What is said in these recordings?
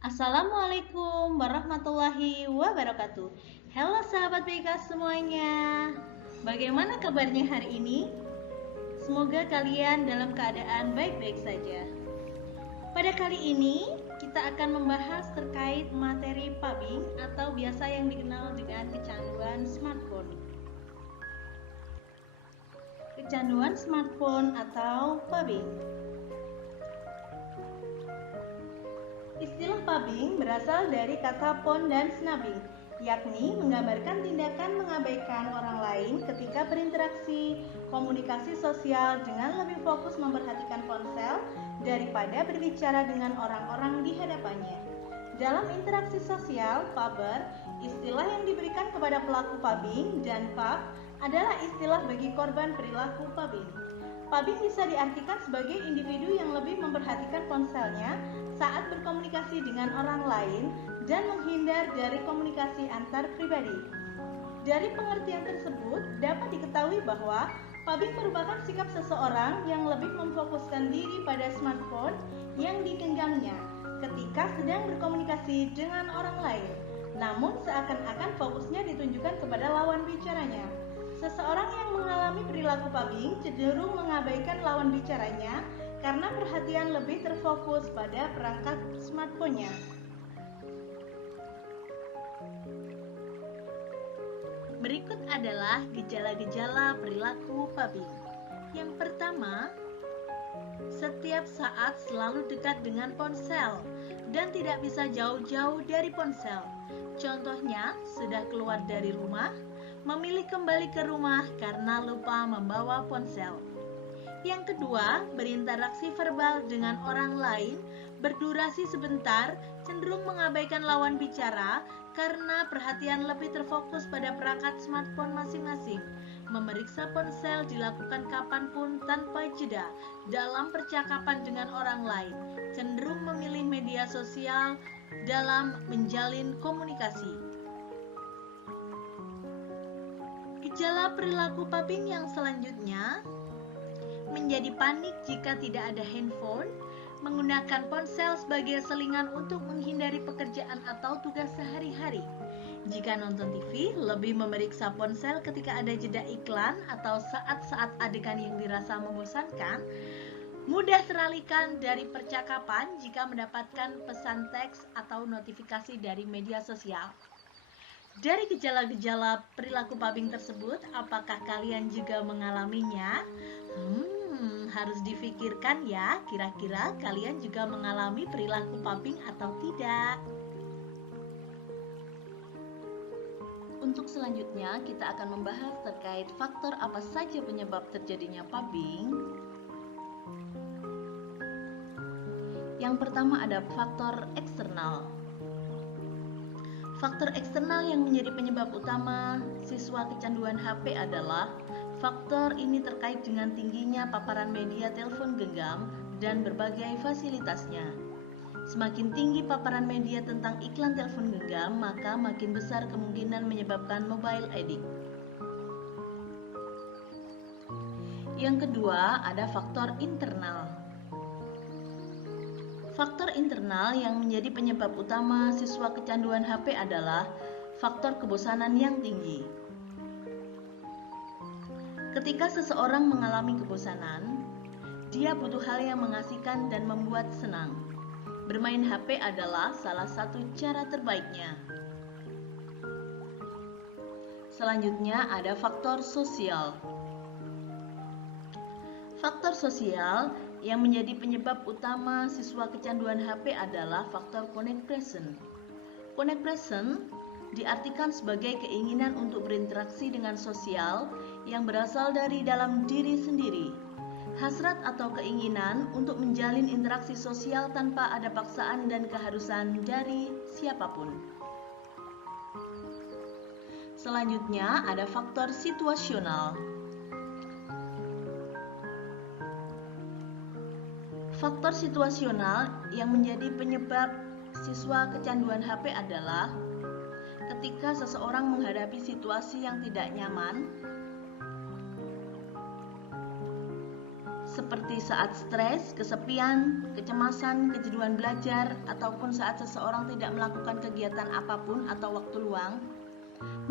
Assalamualaikum warahmatullahi wabarakatuh. Halo sahabat BK semuanya. Bagaimana kabarnya hari ini? Semoga kalian dalam keadaan baik-baik saja. Pada kali ini kita akan membahas terkait materi pubbing atau biasa yang dikenal dengan kecanduan smartphone. Kecanduan smartphone atau pubbing. Istilah pubbing berasal dari kata phone dan snubbing, yakni menggambarkan tindakan mengabaikan orang lain ketika berinteraksi, komunikasi sosial dengan lebih fokus memperhatikan ponsel daripada berbicara dengan orang-orang di hadapannya. Dalam interaksi sosial, pubber, istilah yang diberikan kepada pelaku pubbing, dan pub adalah istilah bagi korban perilaku pubbing. Pubbing bisa diartikan sebagai individu yang lebih memperhatikan ponselnya saat berkomunikasi dengan orang lain dan menghindar dari komunikasi antar pribadi. Dari pengertian tersebut, dapat diketahui bahwa pubbing merupakan sikap seseorang yang lebih memfokuskan diri pada smartphone yang digenggamnya ketika sedang berkomunikasi dengan orang lain, namun seakan-akan fokusnya ditunjukkan kepada lawan bicaranya. Seseorang yang mengalami perilaku pubbing cenderung mengabaikan lawan bicaranya karena perhatian lebih terfokus pada perangkat smartphone-nya. Berikut adalah gejala-gejala perilaku pubbing. Yang pertama, setiap saat selalu dekat dengan ponsel dan tidak bisa jauh-jauh dari ponsel. Contohnya, sudah keluar dari rumah, memilih kembali ke rumah karena lupa membawa ponsel. Yang kedua, berinteraksi verbal dengan orang lain berdurasi sebentar, cenderung mengabaikan lawan bicara karena perhatian lebih terfokus pada perangkat smartphone masing-masing. Memeriksa ponsel dilakukan kapanpun tanpa jeda dalam percakapan dengan orang lain, cenderung memilih media sosial dalam menjalin komunikasi. Gejala perilaku pubbing yang selanjutnya, menjadi panik jika tidak ada handphone, menggunakan ponsel sebagai selingan untuk menghindari pekerjaan atau tugas sehari-hari. Jika nonton TV, lebih memeriksa ponsel ketika ada jeda iklan atau saat-saat adegan yang dirasa membosankan. Mudah teralihkan dari percakapan jika mendapatkan pesan teks atau notifikasi dari media sosial. Dari gejala-gejala perilaku pubbing tersebut, apakah kalian juga mengalaminya? Harus difikirkan ya, kira-kira kalian juga mengalami perilaku pubbing atau tidak. Untuk selanjutnya, kita akan membahas terkait faktor apa saja penyebab terjadinya pubbing. Yang pertama ada faktor eksternal. Faktor eksternal yang menjadi penyebab utama siswa kecanduan HP adalah faktor ini terkait dengan tingginya paparan media telepon genggam dan berbagai fasilitasnya. Semakin tinggi paparan media tentang iklan telepon genggam, maka makin besar kemungkinan menyebabkan mobile addict. Yang kedua, ada faktor internal. Faktor internal yang menjadi penyebab utama siswa kecanduan HP adalah faktor kebosanan yang tinggi. Ketika seseorang mengalami kebosanan, dia butuh hal yang mengasihkan dan membuat senang. Bermain HP adalah salah satu cara terbaiknya. Selanjutnya ada faktor sosial. Faktor sosial yang menjadi penyebab utama siswa kecanduan HP adalah faktor connect present. Connect present diartikan sebagai keinginan untuk berinteraksi dengan sosial yang berasal dari dalam diri sendiri. Hasrat atau keinginan untuk menjalin interaksi sosial tanpa ada paksaan dan keharusan dari siapapun. Selanjutnya ada faktor situasional. Faktor situasional yang menjadi penyebab siswa kecanduan HP adalah ketika seseorang menghadapi situasi yang tidak nyaman, seperti saat stres, kesepian, kecemasan, kejenuhan belajar, ataupun saat seseorang tidak melakukan kegiatan apapun atau waktu luang,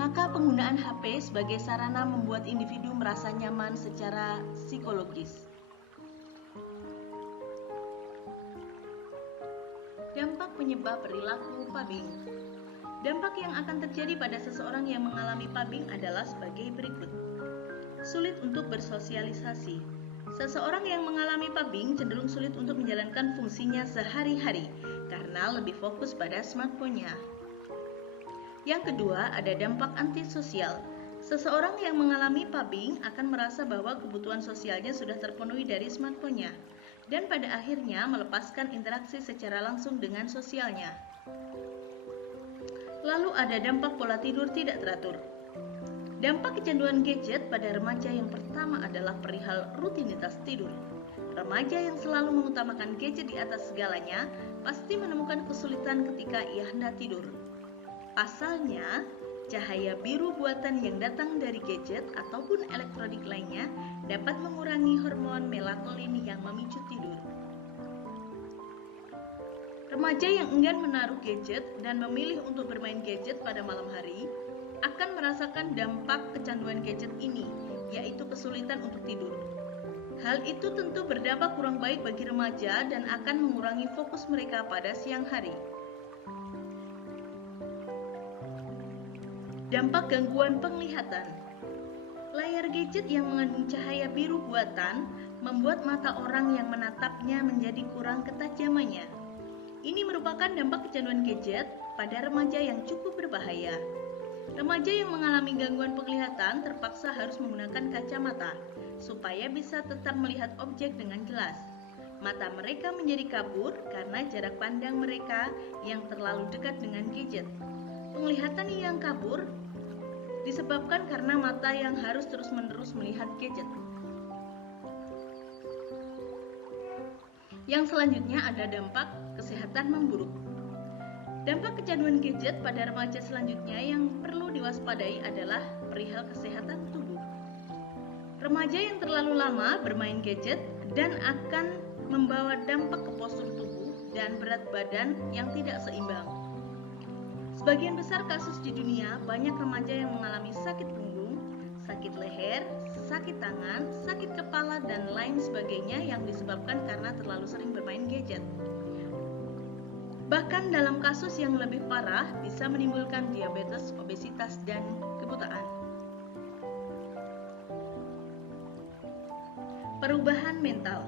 maka penggunaan HP sebagai sarana membuat individu merasa nyaman secara psikologis. Dampak penyebab perilaku pubbing. Dampak yang akan terjadi pada seseorang yang mengalami pubbing adalah sebagai berikut. Sulit untuk bersosialisasi. Seseorang yang mengalami pubbing cenderung sulit untuk menjalankan fungsinya sehari-hari karena lebih fokus pada smartphone-nya. Yang kedua, ada dampak antisosial. Seseorang yang mengalami pubbing akan merasa bahwa kebutuhan sosialnya sudah terpenuhi dari smartphone-nya dan pada akhirnya melepaskan interaksi secara langsung dengan sosialnya. Lalu ada dampak pola tidur tidak teratur. Dampak kecanduan gadget pada remaja yang pertama adalah perihal rutinitas tidur. Remaja yang selalu mengutamakan gadget di atas segalanya pasti menemukan kesulitan ketika ia hendak tidur. Pasalnya, cahaya biru buatan yang datang dari gadget ataupun elektronik lainnya dapat mengurangi hormon melatonin yang memicu tidur. Remaja yang enggan menaruh gadget dan memilih untuk bermain gadget pada malam hari akan merasakan dampak kecanduan gadget ini, yaitu kesulitan untuk tidur. Hal itu tentu berdampak kurang baik bagi remaja dan akan mengurangi fokus mereka pada siang hari. Dampak gangguan penglihatan. Layar gadget yang mengandung cahaya biru buatan membuat mata orang yang menatapnya menjadi kurang ketajamannya. Ini merupakan dampak kecanduan gadget pada remaja yang cukup berbahaya. Remaja yang mengalami gangguan penglihatan terpaksa harus menggunakan kacamata supaya bisa tetap melihat objek dengan jelas. Mata mereka menjadi kabur karena jarak pandang mereka yang terlalu dekat dengan gadget. Penglihatan yang kabur disebabkan karena mata yang harus terus-menerus melihat gadget. Yang selanjutnya ada dampak kesehatan memburuk. Dampak kecanduan gadget pada remaja selanjutnya yang perlu diwaspadai adalah perihal kesehatan tubuh. Remaja yang terlalu lama bermain gadget dan akan membawa dampak ke postur tubuh dan berat badan yang tidak seimbang. Sebagian besar kasus di dunia, banyak remaja yang mengalami sakit punggung, sakit leher, sakit tangan, sakit kepala, dan lain sebagainya yang disebabkan karena terlalu sering bermain gadget. Bahkan dalam kasus yang lebih parah bisa menimbulkan diabetes, obesitas, dan kebutaan. Perubahan mental.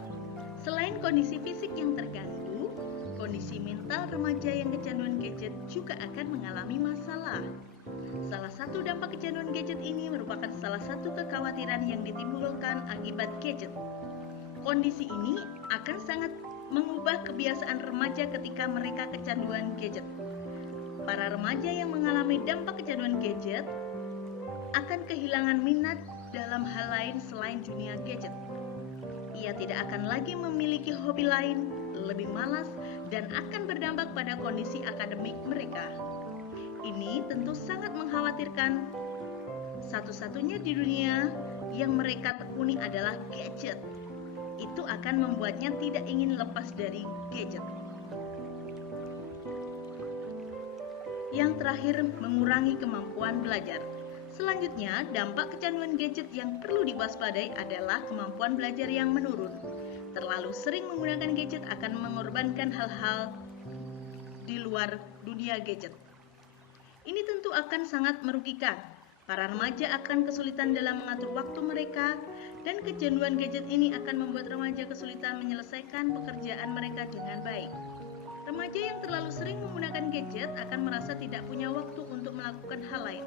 Selain kondisi fisik yang terganggu, kondisi mental remaja yang kecanduan gadget juga akan mengalami masalah. Salah satu dampak kecanduan gadget ini merupakan salah satu kekhawatiran yang ditimbulkan akibat gadget. Kondisi ini akan sangat mengubah kebiasaan remaja ketika mereka kecanduan gadget. Para remaja yang mengalami dampak kecanduan gadget akan kehilangan minat dalam hal lain selain dunia gadget. Ia tidak akan lagi memiliki hobi lain, lebih malas, dan akan berdampak pada kondisi akademik mereka. Ini tentu sangat mengkhawatirkan. Satu-satunya di dunia yang mereka tekuni adalah gadget. Itu akan membuatnya tidak ingin lepas dari gadget. Yang terakhir, mengurangi kemampuan belajar. Selanjutnya, dampak kecanduan gadget yang perlu diwaspadai adalah kemampuan belajar yang menurun. Terlalu sering menggunakan gadget akan mengorbankan hal-hal di luar dunia gadget. Ini tentu akan sangat merugikan. Para remaja akan kesulitan dalam mengatur waktu mereka, dan kecanduan gadget ini akan membuat remaja kesulitan menyelesaikan pekerjaan mereka dengan baik. Remaja yang terlalu sering menggunakan gadget akan merasa tidak punya waktu untuk melakukan hal lain.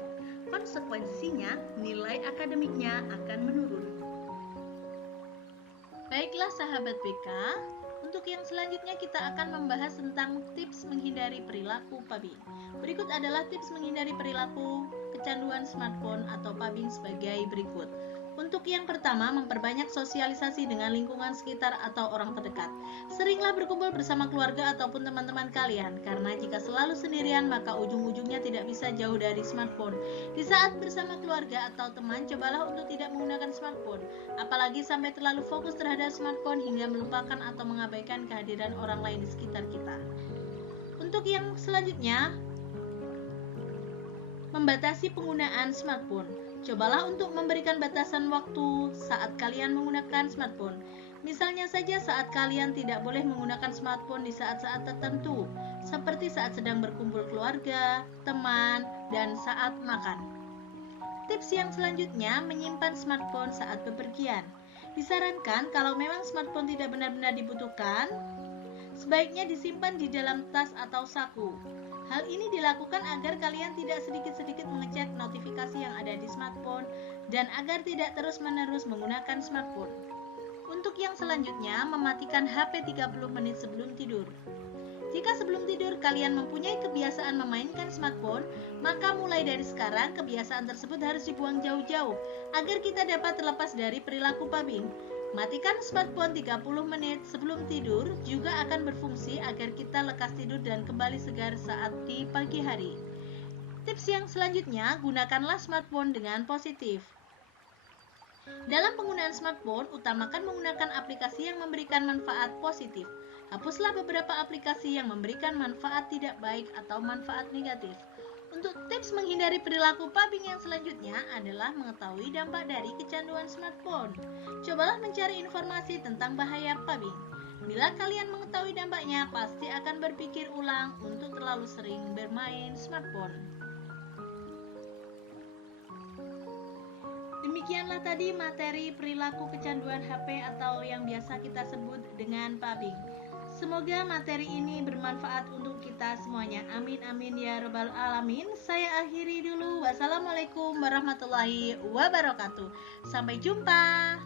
Konsekuensinya, nilai akademiknya akan menurun. Baiklah sahabat BK, untuk yang selanjutnya kita akan membahas tentang tips menghindari perilaku pubbing. Berikut adalah tips menghindari perilaku kecanduan smartphone atau pubbing sebagai berikut. Untuk yang pertama, memperbanyak sosialisasi dengan lingkungan sekitar atau orang terdekat. Seringlah berkumpul bersama keluarga ataupun teman-teman kalian, karena jika selalu sendirian maka ujung-ujungnya tidak bisa jauh dari smartphone. Di saat bersama keluarga atau teman, cobalah untuk tidak menggunakan smartphone, apalagi sampai terlalu fokus terhadap smartphone hingga melupakan atau mengabaikan kehadiran orang lain di sekitar kita. Untuk yang selanjutnya, membatasi penggunaan smartphone. Cobalah untuk memberikan batasan waktu saat kalian menggunakan smartphone. Misalnya saja saat kalian tidak boleh menggunakan smartphone di saat-saat tertentu, seperti saat sedang berkumpul keluarga, teman, dan saat makan. Tips yang selanjutnya, menyimpan smartphone saat bepergian. Disarankan kalau memang smartphone tidak benar-benar dibutuhkan, sebaiknya disimpan di dalam tas atau saku. Hal ini dilakukan agar kalian tidak sedikit-sedikit mengecek notifikasi yang ada di smartphone dan agar tidak terus-menerus menggunakan smartphone. Untuk yang selanjutnya, mematikan HP 30 menit sebelum tidur. Jika sebelum tidur kalian mempunyai kebiasaan memainkan smartphone, maka mulai dari sekarang kebiasaan tersebut harus dibuang jauh-jauh agar kita dapat terlepas dari perilaku pubbing. Matikan smartphone 30 menit sebelum tidur juga akan berfungsi agar kita lekas tidur dan kembali segar saat di pagi hari. Tips yang selanjutnya, gunakanlah smartphone dengan positif. Dalam penggunaan smartphone, utamakan menggunakan aplikasi yang memberikan manfaat positif. Hapuslah beberapa aplikasi yang memberikan manfaat tidak baik atau manfaat negatif. Untuk tips menghindari perilaku pubbing yang selanjutnya adalah mengetahui dampak dari kecanduan smartphone. Cobalah mencari informasi tentang bahaya pubbing. Bila kalian mengetahui dampaknya, pasti akan berpikir ulang untuk terlalu sering bermain smartphone. Demikianlah tadi materi perilaku kecanduan HP atau yang biasa kita sebut dengan pubbing. Semoga materi ini bermanfaat untuk kita semuanya. Amin amin ya rabbal alamin. Saya akhiri dulu. Wassalamualaikum warahmatullahi wabarakatuh. Sampai jumpa.